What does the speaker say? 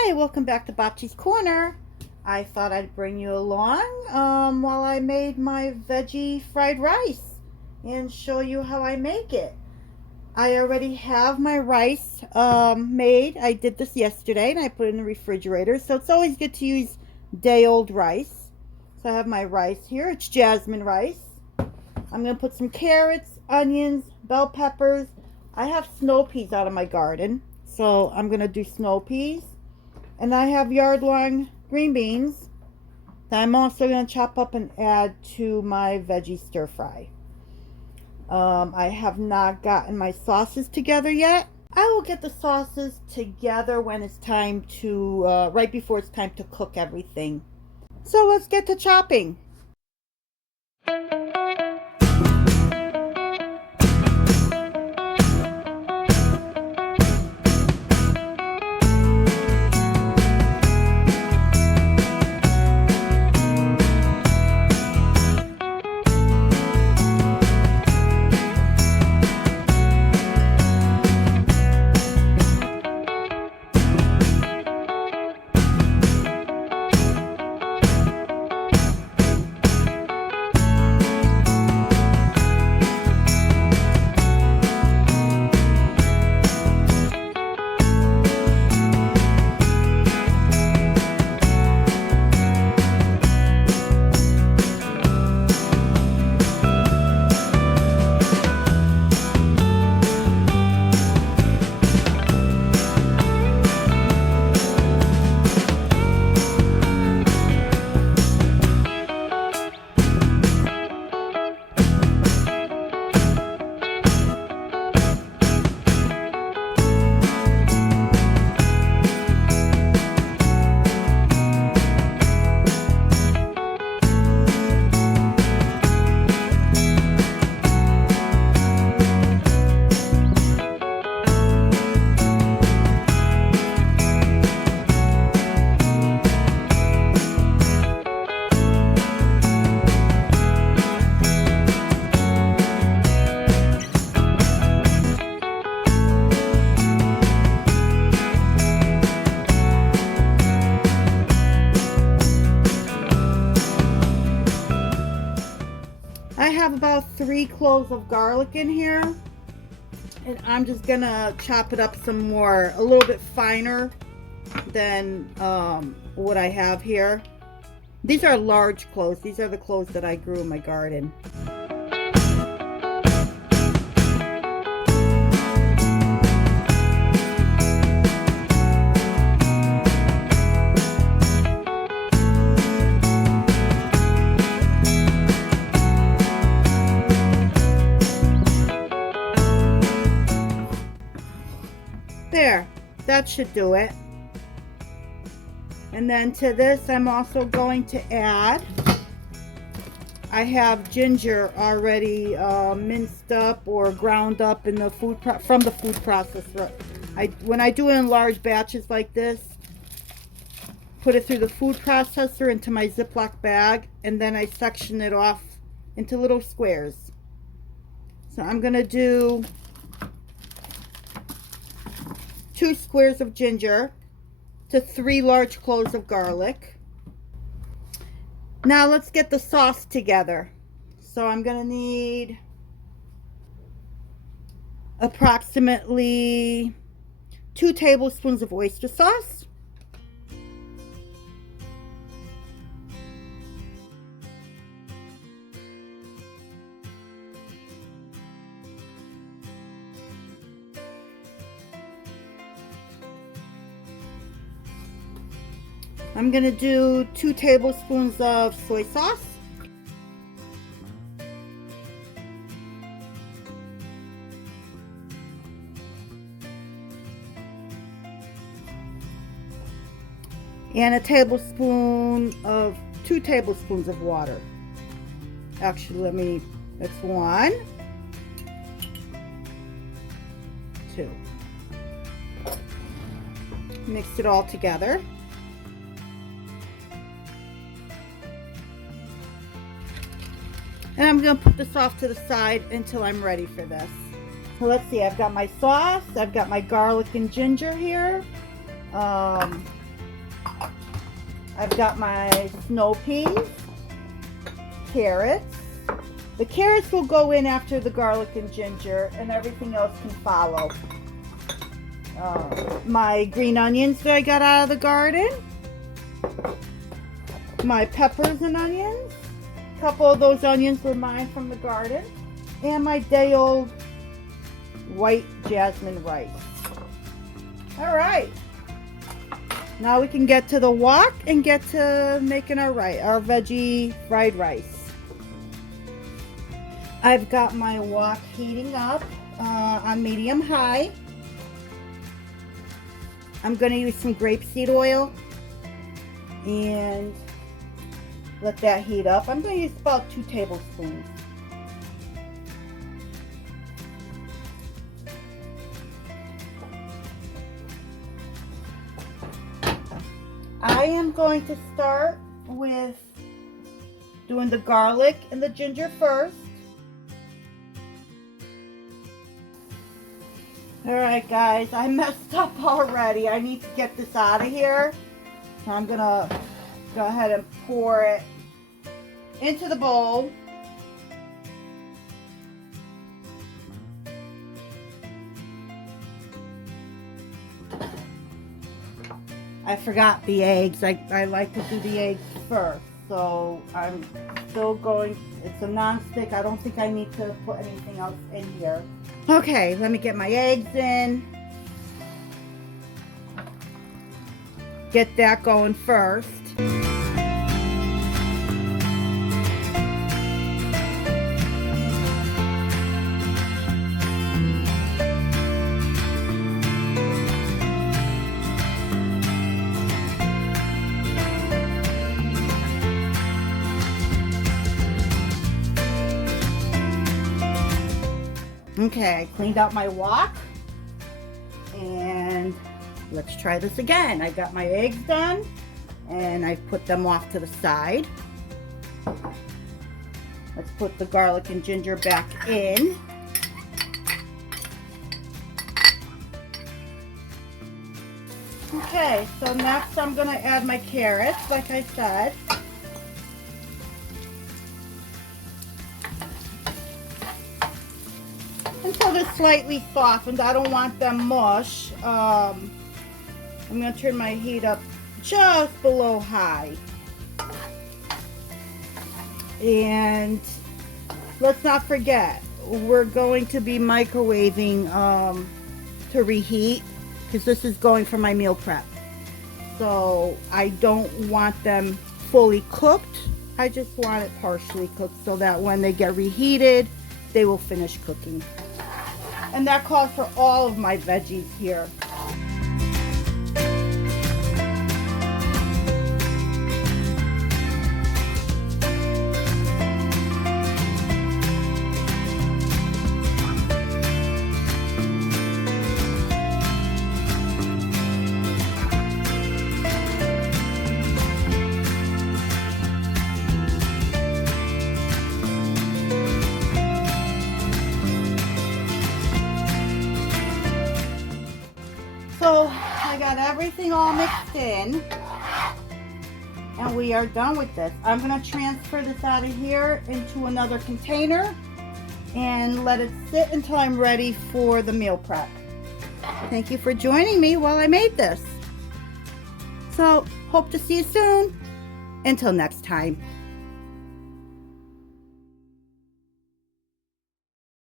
Hi, welcome back to Bocce's Corner. I thought I'd bring you along while I made my veggie fried rice and show you how I make it. I already have my rice made. I did this yesterday and I put it in the refrigerator, so it's always good to use day-old rice. So I have my rice here. It's jasmine rice. I'm going to put some carrots, onions, bell peppers. I have snow peas out of my garden, so I'm going to do snow peas. And I have yard-long green beans that I'm also going to chop up and add to my veggie stir fry. I have not gotten my sauces together yet. I will get the sauces together when it's time to, right before it's time to cook everything. So let's get to chopping. I have about 3 cloves of garlic in here, and I'm just gonna chop it up some more, a little bit finer than what I have here. These are large cloves. These are the cloves that I grew in my garden. There, that should do it. And then to this, I'm also going to add, I have ginger already minced up or ground up in the from the food processor. When I do it in large batches like this, put it through the food processor into my Ziploc bag, and then I section it off into little squares. So I'm going to do 2 squares of ginger to 3 large cloves of garlic. Now let's get the sauce together. So I'm going to need approximately 2 tablespoons of oyster sauce, I'm going to do 2 tablespoons of soy sauce, and 2 tablespoons of water. Actually, that's 1, 2. Mix it all together. And I'm going to put this off to the side until I'm ready for this. So let's see, I've got my sauce, I've got my garlic and ginger here. I've got my snow peas, carrots. The carrots will go in after the garlic and ginger, and everything else can follow. My green onions that I got out of the garden. My peppers and onions. A couple of those onions were mine from the garden. And my day old white jasmine rice. All right. Now we can get to the wok and get to making our veggie fried rice. I've got my wok heating up on medium high. I'm going to use some grape seed oil and let that heat up. I'm going to use about 2 tablespoons. I am going to start with doing the garlic and the ginger first. Alright guys, I messed up already. I need to get this out of here. So I'm going to go ahead and pour it into the bowl. I forgot the eggs. I like to do the eggs first. So I'm still going, it's a non-stick. I don't think I need to put anything else in here. Okay, let me get my eggs in. Get that going first. Okay, I cleaned out my wok, and let's try this again. I got my eggs done, and I put them off to the side. Let's put the garlic and ginger back in. Okay, so next I'm going to add my carrots, like I said. Until they're slightly softened. I don't want them mush. I'm going to turn my heat up just below high. And let's not forget, we're going to be microwaving to reheat, because this is going for my meal prep. So I don't want them fully cooked. I just want it partially cooked so that when they get reheated, they will finish cooking. And that calls for all of my veggies here. So I got everything all mixed in, and we are done with this. I'm going to transfer this out of here into another container and let it sit until I'm ready for the meal prep. Thank you for joining me while I made this. So hope to see you soon. Until next time.